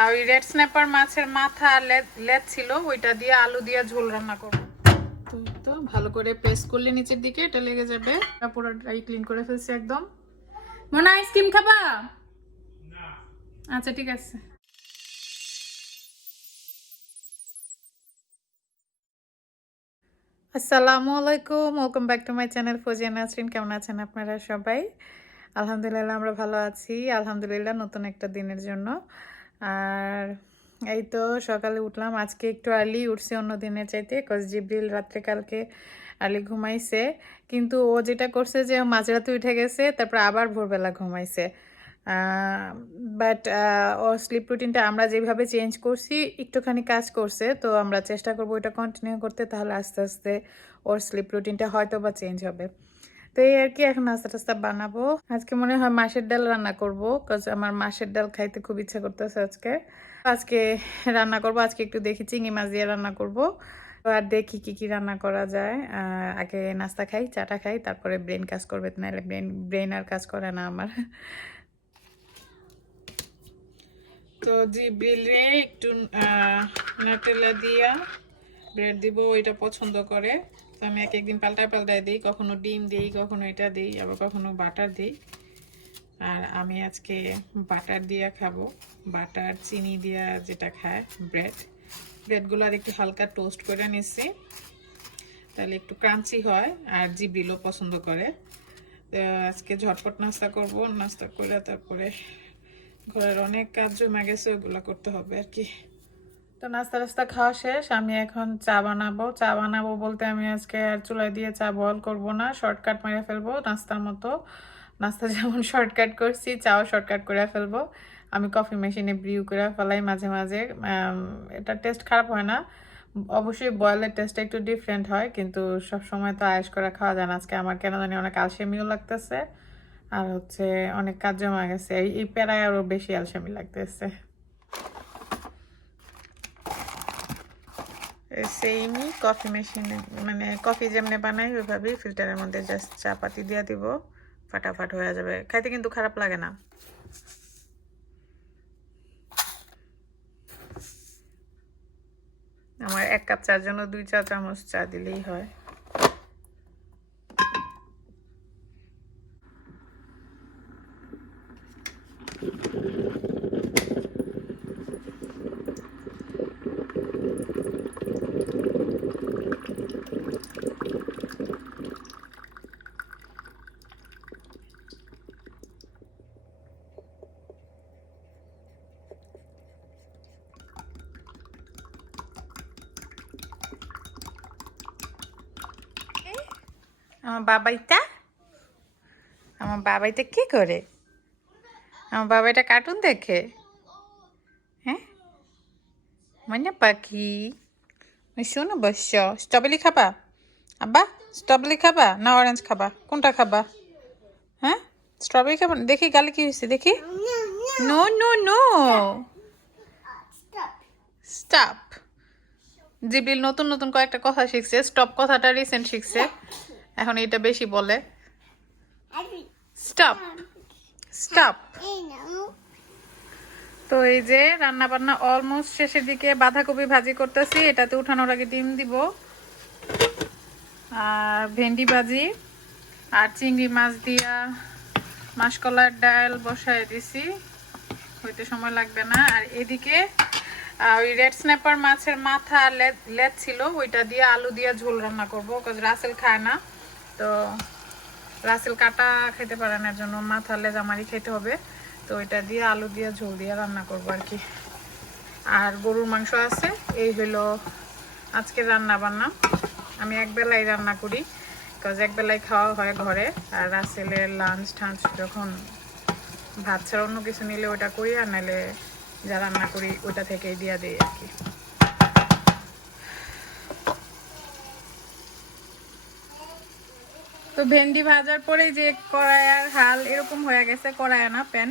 ওই red snapper মাছের মাথা আর লেজ ছিল, ওইটা দিয়ে আলু দিয়ে ঝোল রান্না করব। তো ভালো করে প্রেস করলে নিচের দিকে এটা লেগে যাবে। পুরো ড্রাই ক্লিন করে ফেলছি একদম। মনে আইসক্রিম খাবা? আচ্ছা ঠিক আছে। আসসালামু আলাইকুম, welcome back to my channel Fazia Nasrin. কেমন আছেন আপনারা সবাই? আলহামদুলিল্লাহ আমরা ভালো আছি। আলহামদুলিল্লাহ নতুন একটা দিনের জন্য। আর এই তো সকালে উঠলাম, আজকে একটু আর্লি উঠছি অন্য দিনের চাইতে, কজ জিব্রিল রাত্রে কালকে আর্লি ঘুমাইছে। কিন্তু ও যেটা করছে যে মাঝরাতে উঠে গেছে, তারপর আবার ভোরবেলা ঘুমাইছে। বাট ওর স্লিপ রুটিনটা আমরা যেভাবে চেঞ্জ করছি একটুখানি কাজ করছে, তো আমরা চেষ্টা করবো ওইটা কন্টিনিউ করতে, তাহলে আস্তে আস্তে ওর স্লিপ রুটিনটা হয়তো বা চেঞ্জ হবে। তো এই আর কি, এখন নাস্তা টাস্তা বানাবো। আজকে মনে হয় মাছের ডাল রান্না করবো, কজ আমার মাছের ডাল খাইতে খুব ইচ্ছা করতেছে আজকে। আজকে রান্না করবো, আজকে একটু দেখি চিংড়ি মাছ দিয়ে রান্না করবো। আর দেখি কি কি রান্না করা যায়। আগে নাস্তা খাই, চাটা খাই, তারপরে ব্রেন কাজ করবে, নাহলে ব্রেন আর কাজ করে না আমার। তো জিব্রিলে একটু নাটেলা দিয়া ব্রেড দিব, ওইটা পছন্দ করে। তো আমি এক একদিন পাল্টায় দিই, কখনো ডিম দিই, কখনো এটা দিই, আবার কখনো বাটার দিই। আর আমি আজকে বাটার দিয়া খাবো, বাটার চিনি দিয়া যেটা খায় ব্রেডগুলো আর একটু হালকা টোস্ট করে নিচ্ছি, তাহলে একটু ক্রাঞ্চি হয়, আর জিব্রিলও পছন্দ করে। তো আজকে ঝটপট নাস্তা করব, নাস্তা করে তারপরে ঘরের অনেক কাজ জমা গেছে, ওগুলো করতে হবে আর কি। তো নাস্তা টাস্তা খাওয়া শেষ, আমি এখন চা বানাবো। চা বানাবো বলতে আমি আজকে আর চুলায় দিয়ে চা বয়েল করব না, শর্টকাট মেরে ফেলবো নাস্তার মতো। নাস্তা যেমন শর্টকাট করছি, চাও শর্টকাট করে ফেলবো। আমি কফি মেশিনে ব্রিউ করে ফেলাই মাঝে মাঝে। এটা টেস্ট খারাপ হয় না, অবশ্যই বয়েলের টেস্টটা একটু ডিফারেন্ট হয়, কিন্তু সব সময় তো আয়েশ করে খাওয়া যায় না। আজকে আমার কেন জানি অনেক আলসেমিও লাগতেছে, আর হচ্ছে অনেক কাজ জমা গেছে, এই প্যারায় আরও বেশি আলসেমি লাগতেছে। সেমই কফি মেশিনে, মানে কফি যেমনি বানাই ওইভাবেই ফিল্টারের মধ্যে জাস্ট চা পাতি দিয়ে দিব, ফাটাফাট হয়ে যাবে, খাইতে কিন্তু খারাপ লাগে না। আমার 1 কাপ চার জন্য 2 চা চামচ চা দিলেই হয়। আমার বাবাইটা কি করে? আমার বাবাইটা কার্টুন দেখে। হ্যাঁ মানে পাখি, শোনো বস। স্ট্রবেরি খাবা আব্বা? স্ট্রবেরি খাবা না অরেঞ্জ খাবা, কোনটা খাবা? হ্যাঁ স্ট্রবেরি খাবা? দেখি গালে কি হয়েছে দেখি। No no no, stop. Jibril নতুন নতুন কয়েকটা কথা শিখছে, স্টপ কথাটা রিসেন্ট শিখছে, এখন এটা বেশি বলে। Stop stop. তো এই যে রান্না বান্না অলমোস্ট শেষের দিকে, বাঁধাকপি ভাজি করতেছি, এটাতে উঠানোর আগে ডিম দিব, আর ভেন্ডি ভাজি, আর চিংড়ি মাছ দিয়া মাসকলার ডাল বসায় দিছি, হইতে সময় লাগবে না। আর এদিকে ওই রেড স্ন্যাপার মাছের মাথা আর লেজ ছিল, ওইটা দিয়ে আলু দিয়ে ঝোল রান্না করবো, কারণ রাসেল খায় না, তো রাসেল কাটা খেতে পারে না, এর জন্য মাথা লেজ আমারই খেতে হবে। তো ওইটা দিয়ে আলু দিয়ে ঝোল দিয়ে রান্না করবো আর কি। আর গরুর মাংস আছে, এই হলো আজকের রান্না বান্না। আমি একবেলাই রান্না করি, কাজ একবেলাই খাওয়া হয় ঘরে, আর রাসেলের লাঞ্চ টাঞ্চ যখন ভাত ছাড়া অন্য কিছু নিলে ওটা করি, আর নাহলে যা রান্না করি ওটা থেকেই দিয়ে দিই আর কি। তো ভেন্ডি ভাজার পরে যে কড়াইয়ার হাল এরকম হয়ে গেছে, কড়াইয়া না প্যান।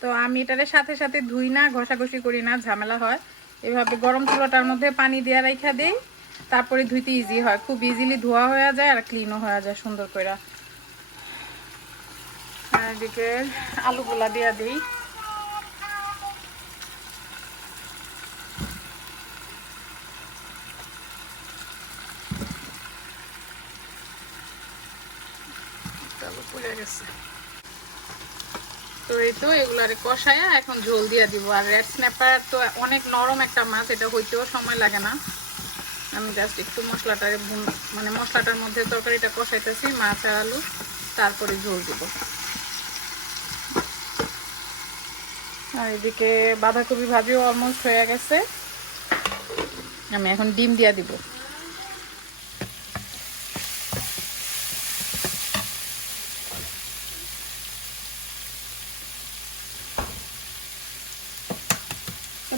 তো আমি এটারে সাথে সাথে ধুই না, ঘষাঘষি করি না, ঝামেলা হয়। এভাবে গরম চুলাটার মধ্যে পানি দিয়ে রাখা দিই, তারপরে ধুইতে ইজি হয়, খুব ইজিলি ধোয়া হয়ে যায় আর ক্লিনও হয়ে যায় সুন্দর করে। আর এদিকে আলুগুলা দিয়ে দিই। গেছে। তো এই তো এগুলারে কষায়া এখন ঝোল দিয়ে দিব। আর রেড স্ন্যাপার তো অনেক নরম একটা মাছ, এটা হইতেও সময় লাগে না। আমি জাস্ট একটু মশলাটারে মানে মশলাটার মধ্যে তরকারিটা কষাইতেছি, মাছ আর আলু, তারপরে ঝোল দিব। আর এদিকে বাঁধাকপি ভাজিও অলমোস্ট হয়ে গেছে, আমি এখন ডিম দিয়া দিব।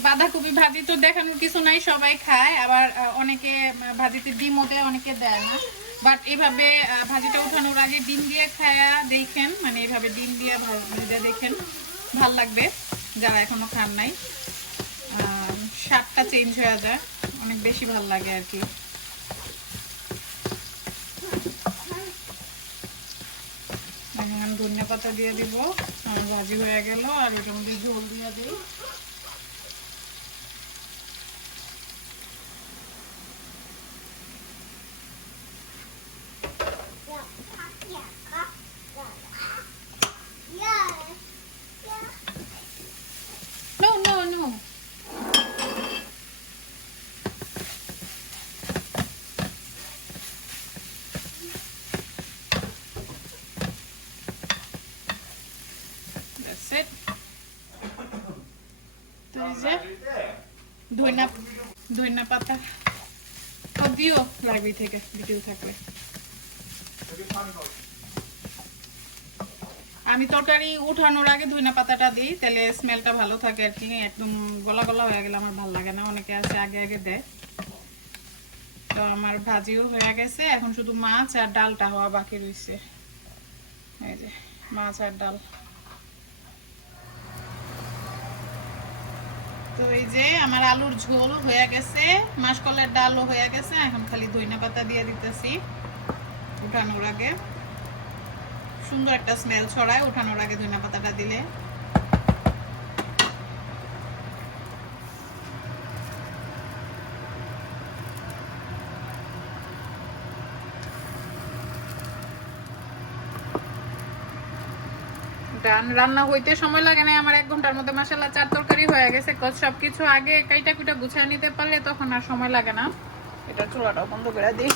বাঁধাকপি ভাজি তো দেখানোর কিছু নাই, সবাই খায়। আবার অনেকে ভাজিতে ডিমও দেয়, অনেকে দেয় না। বাট এইভাবে ভাজিটা উঠানোর আগে ডিম দিয়ে খায়া দেখেন, মানে এইভাবে ডিম দিয়ে ভেজে দেখেন, ভাল লাগবে। যারা এখনো খান নাই, স্বাদটা চেঞ্জ হয়ে যায়, অনেক বেশি ভাল লাগে আর কি। আমি ধনিয়া পাতা দিয়ে দিব, আর ভাজি হয়ে গেল। আর ওইটার মধ্যে ঝোল দিয়ে দিই। ধনিয়া পাতা দিও লাইব্রেরি থেকে ভিডিও থাকলে। আমি তরকারি উঠানোর আগে ধনিয়া পাতাটা দিই, তাহলে স্মেলটা ভালো থাকে আর কি। একদম গলা গলা হয়ে গেলে আমার ভালো লাগে না, অনেকে আছে আগে আগে দেয়। তো আমার ভাজিও হয়ে গেছে, এখন শুধু মাছ আর ডালটা হওয়া বাকি রয়েছে। এই যে মাছ আর ডাল। তো এই যে আমার আলুর ঝোল হয়ে গেছে, মাসকলাইয়ের ডালও হয়ে গেছে। এখন খালি ধনিয়া পাতা দিয়ে দিতেছি উঠানোর আগে। সুন্দর একটা স্মেল ছড়ায় উঠানোর আগে ধনিয়া পাতাটা দিলে। রান্না হইতে সময় লাগে না আমার, 1 ঘন্টার মধ্যে মাশাআল্লাহ 4 তরকারি হয়ে গেছে। সবকিছু আগে কাইটা কুইটা গুছিয়ে নিতে পারলে তখন আর সময় লাগে না। এটা চুলাটা বন্ধ করে দিই,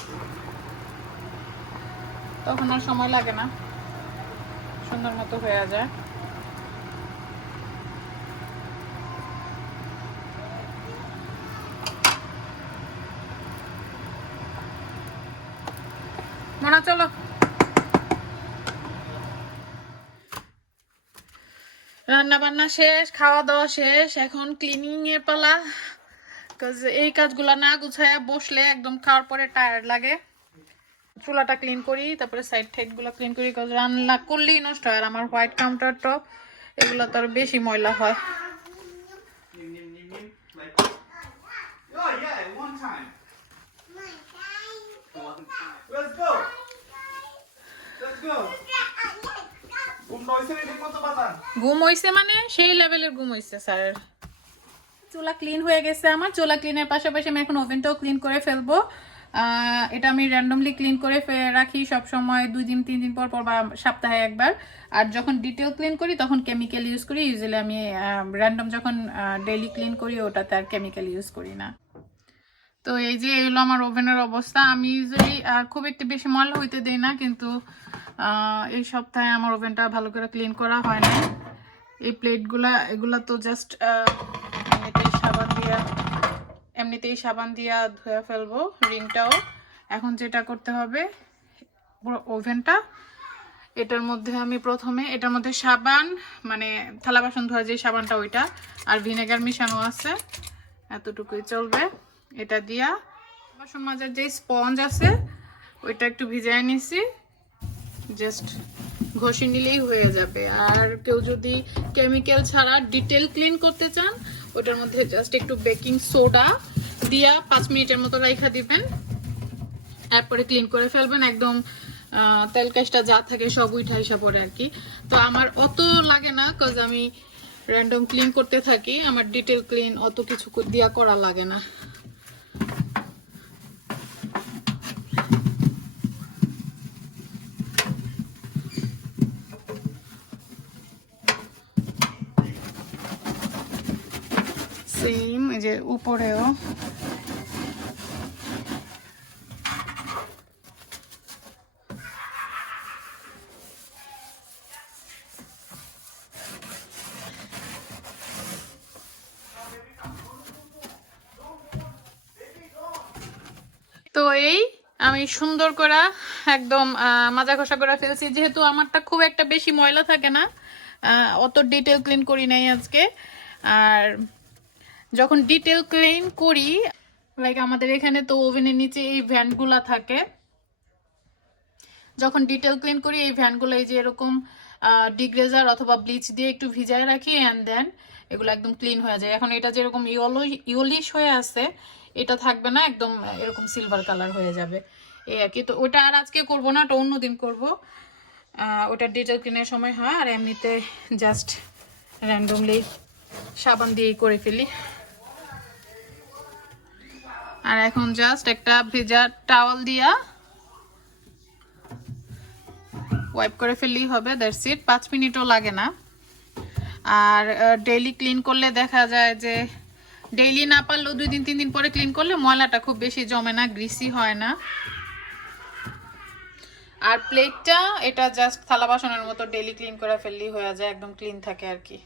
তখন আর সময় লাগে না, সুন্দর মতো হয়ে যায়। মোনা চলো। রান্না বান্না শেষ, খাওয়া দাওয়া শেষ, এখন ক্লিনিং এর পালা। এই কাজগুলা না গুছায় বসলে একদম খাওয়ার পরে টায়ার্ড লাগে। চুলাটা ক্লিন করি, তারপরে সাইড ঠাইড গুলো ক্লিন করি, রান্না করলেই নষ্ট হয়। আর আমার হোয়াইট কাউন্টার টপ এগুলো তো আর বেশি ময়লা হয়। ঘুম হইছে মানে সেই লেভেলের ঘুম হইছে স্যার। চুলা ক্লিন হয়ে গেছে আমার। চুলা ক্লিনের পাশাপাশি আমি এখন ওভেনটাও ক্লিন করে ফেলবো। এটা আমি র্যান্ডমলি ক্লিন করে রাখি সব সময়, 2 দিন 3 দিন পর পর বা সপ্তাহে একবার। আর যখন ডিটেল ক্লিন করি তখন কেমিক্যাল ইউজ করি। ইউজুয়ালি আমি র্যান্ডম যখন ডেইলি ক্লিন করি ওটাতে আর কেমিক্যাল ইউজ করি না। তো এই যে এগুলো আমার ওভেনের অবস্থা। আমি ইউজুয়ালি খুব একটা বেশি ময়লা হইতে দেই না, কিন্তু এই সপ্তাহে আমার ওভেনটা ভালো করে ক্লিন করা হয় না। এই প্লেটগুলা এগুলা তো জাস্ট এমনিতেই সাবান দিয়া ধুয়ে ফেলবো রিংটাও। এখন যেটা করতে হবে, ওভেনটা এটার মধ্যে আমি প্রথমে এটার মধ্যে সাবান, মানে থালা বাসন ধোয়া যে সাবানটা ওইটা, আর ভিনেগার মিশানো আছে, এতটুকুই চলবে। এটা দিয়া বাসন মাজার যে স্পঞ্জ আছে ওইটা একটু ভিজায় নিছি, জাস্ট ঘষে নিলেই হয়ে যাবে। আর কেউ যদি কেমিক্যাল ছাড়া ডিটেল ক্লিন করতে চান, ওটার মধ্যে জাস্ট একটু বেকিং সোডা দিয়া 5 মিনিটের মতো রাইখা দিবেন, তারপরে ক্লিন করে ফেলবেন। একদম তেল কাজটা যা থাকে সব উঠা হিসা পড়ে আর কি। তো আমার অত লাগে না, কজ আমি র্যান্ডম ক্লিন করতে থাকি, আমার ডিটেল ক্লিন অত কিছু দিয়া করা লাগে না। সেম এই যে উপরেও। তো এই আমি সুন্দর করে একদম মাজা ঘষা করে ফেলছি, যেহেতু আমারটা খুব একটা বেশি ময়লা থাকে না, অত ডিটেল ক্লিন করি নাই আজকে। আর যখন ডিটেল ক্লিন করি, লাইক আমাদের এখানে তো ওভেনের নিচে এই ভ্যানগুলা থাকে, যখন ডিটেল ক্লিন করি এই ভ্যানগুলো এই যে এরকম ডিগ্রেজার অথবা ব্লিচ দিয়ে একটু ভিজায় রাখি, অ্যান্ড দেন এগুলো একদম ক্লিন হয়ে যায়। এখন এটা যেরকম ইয়োলিশ হয়ে আছে, এটা থাকবে না, একদম এরকম সিলভার কালার হয়ে যাবে এই আর কি। তো ওটা আর আজকে করবো না, ওটা অন্যদিন করবো। ওটা ডিটেল ক্লিনের সময় হয়, আর এমনিতে জাস্ট র্যান্ডমলি সাবান দিয়েই করে ফেলি। আর এখন জাস্ট একটা ভেজা টাওয়াল দিয়া ওয়াইপ করে ফেললেই হবে, দ্যাটস ইট। 5 মিনিটও লাগে না। আর ডেইলি ক্লিন করলে দেখা যায় যে, ডেইলি না পারলেও 2 দিন 3 দিন পরে ক্লিন করলে ময়লাটা খুব বেশি জমে না, গ্রিসি হয় না। আর প্লেটটা এটা জাস্ট থালা বাসনের মতো ডেইলি ক্লিন করে ফেললেই হয়ে যায়, একদম ক্লিন থাকে আর কি।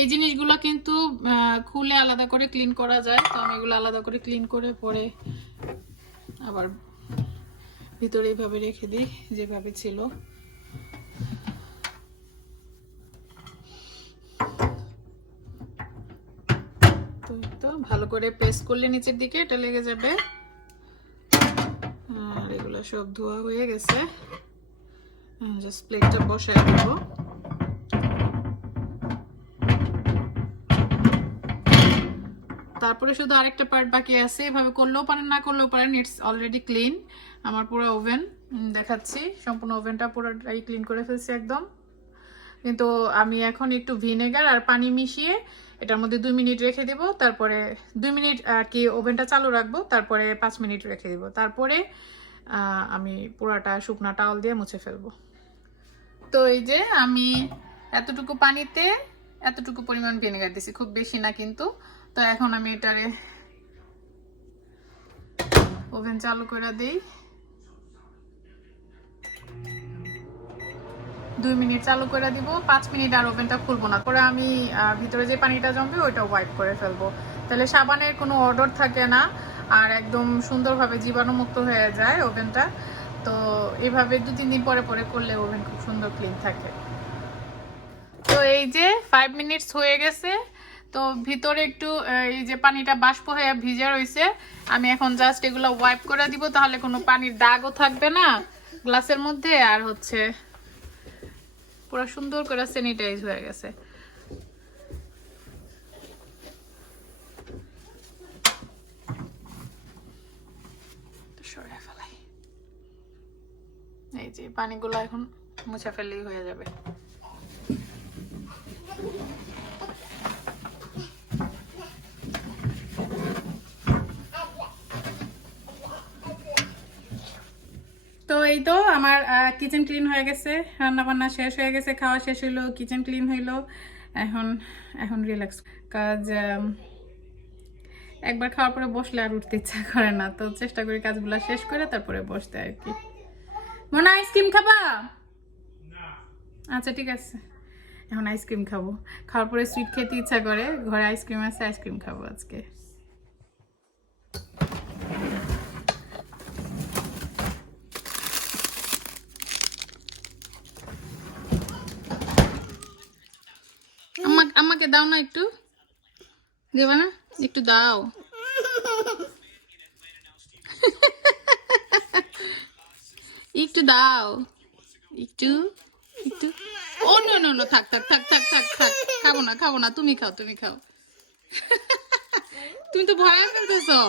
এই জিনিসগুলো কিন্তু খুলে আলাদা করে ক্লিন করা যায়, তো আমি এগুলো আলাদা করে ক্লিন করে পরে আবার ভিতরে এইভাবে রেখে দিই যেভাবে ছিল। তো ভালো করে প্রেস করলে নিচের দিকে এটা লেগে যাবে। আর এগুলো সব ধোয়া হয়ে গেছে, জাস্ট প্লেটটা বসায় দেব। তারপরে শুধু আরেকটা পার্ট বাকি আছে, এভাবে করলেও পারেন না করলেও পারেন, ইটস অলরেডি ক্লিন। আমার পুরো ওভেন দেখাচ্ছি, সম্পূর্ণ ওভেনটা পুরোটাই ক্লিন করে ফেলছি একদম। কিন্তু আমি এখন একটু ভিনেগার আর পানি মিশিয়ে এটার মধ্যে 2 মিনিট রেখে দেব, তারপরে 2 মিনিট কি ওভেনটা চালু রাখবো, তারপরে 5 মিনিট রেখে দেব, তারপরে আমি পুরাটা শুকনা টাওয়াল দিয়ে মুছে ফেলবো। তো এই যে আমি এতটুকু পানিতে এতটুকু পরিমাণ ভিনেগার দিছি, খুব বেশি না কিন্তু। তো এখন আমি এটারে ওভেন চালু করে দিই, 2 মিনিট চালু করে দিব, 5 মিনিট আর ওভেনটা খুলবো না। পরে আমি ভিতরে যে পানিটা জমবে ওইটা ওয়াইপ করে ফেলবো, তাহলে সাবানের কোনো অর্ডার থাকে না, আর একদম সুন্দরভাবে জীবাণুমুক্ত হয়ে যায় ওভেনটা। তো এইভাবে 2-3 দিন পরে পরে করলে ওভেন খুব সুন্দর ক্লিন থাকে। তো এই যে 5 মিনিটস হয়ে গেছে, তো ভিতরে একটু এই যে পানিটা বাষ্প হয়ে ভিজে রয়েছে, আমি এখন জাস্ট এগুলো ওয়াইপ করে দিব, তাহলে কোনো পানির দাগও থাকবে না গ্লাসের মধ্যে, আর হচ্ছে পুরো সুন্দর করে স্যানিটাইজ হয়ে গেছে। সরিয়ে ফেলাই, এই যে পানিগুলো এখন মুছে ফেললেই হয়ে যাবে। তো এই তো আমার কিচেন ক্লিন হয়ে গেছে, রান্না বান্না শেষ হয়ে গেছে, খাওয়া শেষ হইলো, কিচেন ক্লিন হইলো। এখন এখন রিল্যাক্স কাজ, একবার খাওয়ার পরে বসলে আর উঠতে ইচ্ছা করে না, তো চেষ্টা করি কাজগুলো শেষ করে তারপরে বসতে আর কি। মনে আইসক্রিম খাবা? আচ্ছা ঠিক আছে, এখন আইসক্রিম খাবো। খাওয়ার পরে সুইট খেতে ইচ্ছা করে, ঘরে আইসক্রিম আছে, আইসক্রিম খাবো আজকে। আমাকে দাও না, একটু দেবা না? একটু দাও। একটু দাও, একটু একটু। ও নো নো নো, থাক থাক থাক থাক থাক থাক, খাবো না খাবো না, তুমি খাও তুমি খাও। তুমি তো ভরায় ফেলতেছো।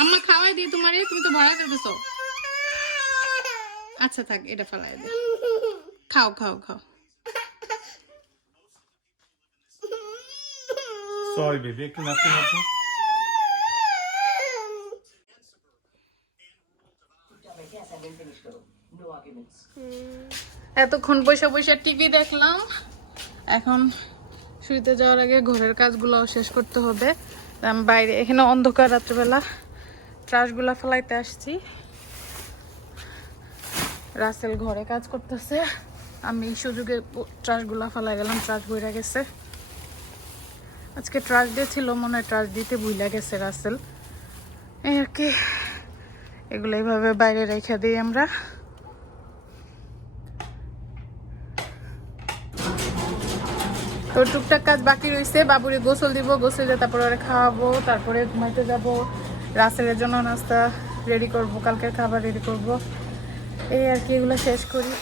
আম্মা খাওয়াই দিই তোমারে, তুমি তো ভরায় ফেলতেছো। আচ্ছা থাক, এটা ফেলাই দে। খাও খাও খাও। Sorry baby, একটু নাচতে নাচো। এতক্ষণ বসে বসে টিভি দেখলাম, এখন শুইতে যাওয়ার আগে ঘরের কাজগুলো শেষ করতে হবে। আমি বাইরে, এখানে অন্ধকার, রাত্রেবেলা ট্রাশগুলা ফেলাইতে আসছি। রাসেল ঘরে কাজ করতেছে, আমি এই সুযোগে ট্রাশগুলা ফেলাই গেলাম, ট্রাশ বইরা গেছে। আজকে ট্রাশ দিয়েছিল, মনে হয় ট্রাশ দিতে ভুইলা গেছে রাসেল। এই আর কি, এগুলো এইভাবে বাইরে রেখে দিই আমরা। তো টুকটাক কাজ বাকি রয়েছে, বাবুরে গোসল দিব, গোসল দিয়ে তারপরে ওরা খাওয়াবো, তারপরে ঘুমাইতে যাব। রাসেলের জন্য নাস্তা রেডি করব, কালকের খাবার রেডি করব। এই আর কি, এগুলো শেষ করি।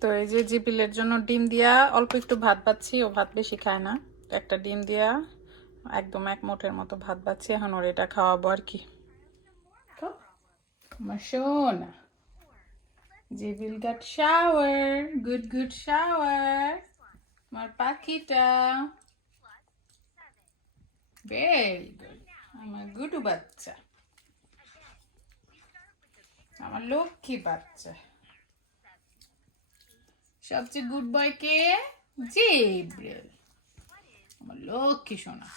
তো এই যে জিপিলের জন্য ডিম দিয়া অল্প একটু ভাত বাচ্ছি, ও ভাত বেশি খায় না। একটা ডিম দিয়া একদম এক মুঠের মতো ভাত বাচ্ছি, এখন ওর এটা খাওয়াবো আর কি। Mashona. Jibil got shower. Good shower. Mar Pakita. Very good. আমার গুডু বাচ্চা, আমার লক্ষ্মী বাচ্চা। সবচেয়ে গুড বয় কে? জিব্রিল, আমার লক্ষ্মী সোনা।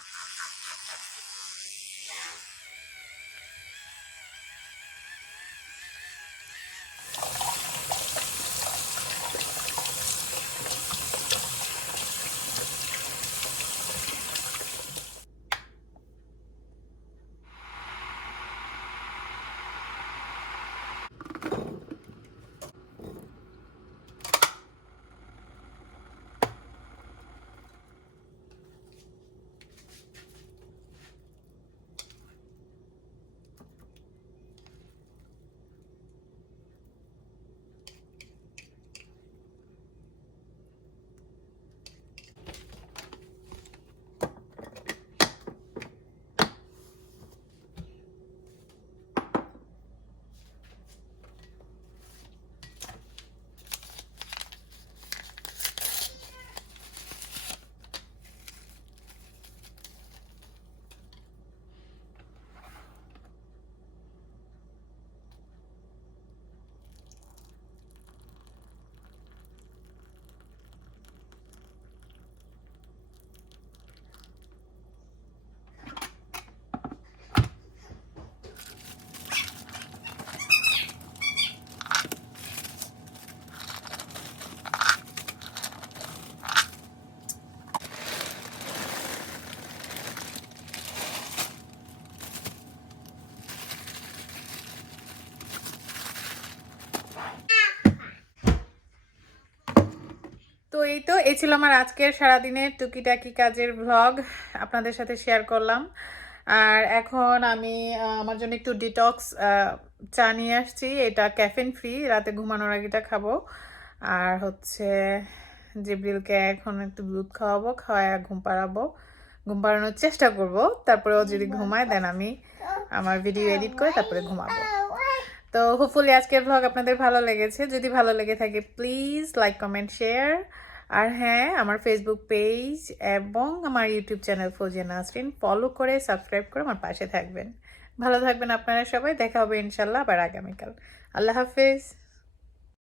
তো এই ছিল আমার আজকের সারাদিনের টুকিটাকি কাজের ভ্লগ, আপনাদের সাথে শেয়ার করলাম। আর এখন আমি আমার জন্য একটু ডিটক্স চা নিয়ে আসছি, এটা ক্যাফেন ফ্রি, রাতে ঘুমানোর আগে এটা খাবো। আর হচ্ছে জিব্রিলকে এখন একটু দুধ খাওয়াবো, খাওয়ায় ঘুম পাড়াবো, ঘুম পাড়ানোর চেষ্টা করব। তারপরে ও যদি ঘুমায় দেন আমি আমার ভিডিও এডিট করে তারপরে ঘুমাবো। তো হোপফুলি আজকের ভ্লগ আপনাদের ভালো লেগেছে। যদি ভালো লেগে থাকে প্লিজ লাইক, কমেন্ট, শেয়ার। আর হ্যাঁ, আমার ফেসবুক পেজ এবং আমার YouTube channel Fouzia Nasrin follow করে সাবস্ক্রাইব করে আমার পাশে থাকবেন। ভালো থাকবেন আপনারা সবাই, দেখা হবে ইনশাল্লাহ আবার আগামীকাল। আল্লাহ হাফেজ।